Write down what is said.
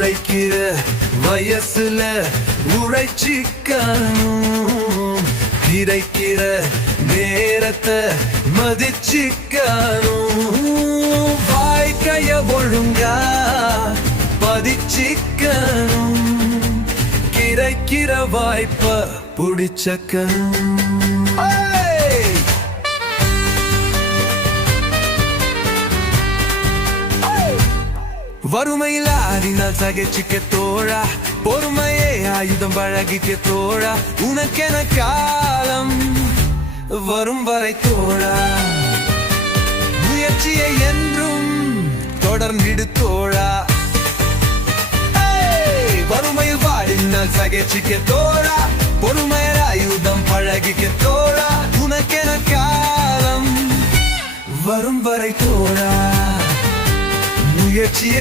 உழைக்கிற வயசுல உழைச்சிக்கணும், கிடைக்கிற நேரத்தை மதிச்சிக்கணும், வாழ்க்கைய ஒழுங்கா பதிச்சிக்கணும், கிடைக்கிற வாய்ப்ப புடிச்சக்கணும். வறுமையில் ஆடினால் சகிச்சுக்க தோழா, பொறுமையே ஆயுதம் பழகிக்க தோழா, உனக்கென காலம் வரும் வரை தோழா, முயற்சியை என்றும் தொடர்ந்திடு தோழா. வறுமையில் வாடினால் சகிச்சுக்க தோழா, பொறுமையில் ஆயுதம் பழகிக்க தோழா, உனக்கென காலம் வரும் வரை தோழா, முயற்சியை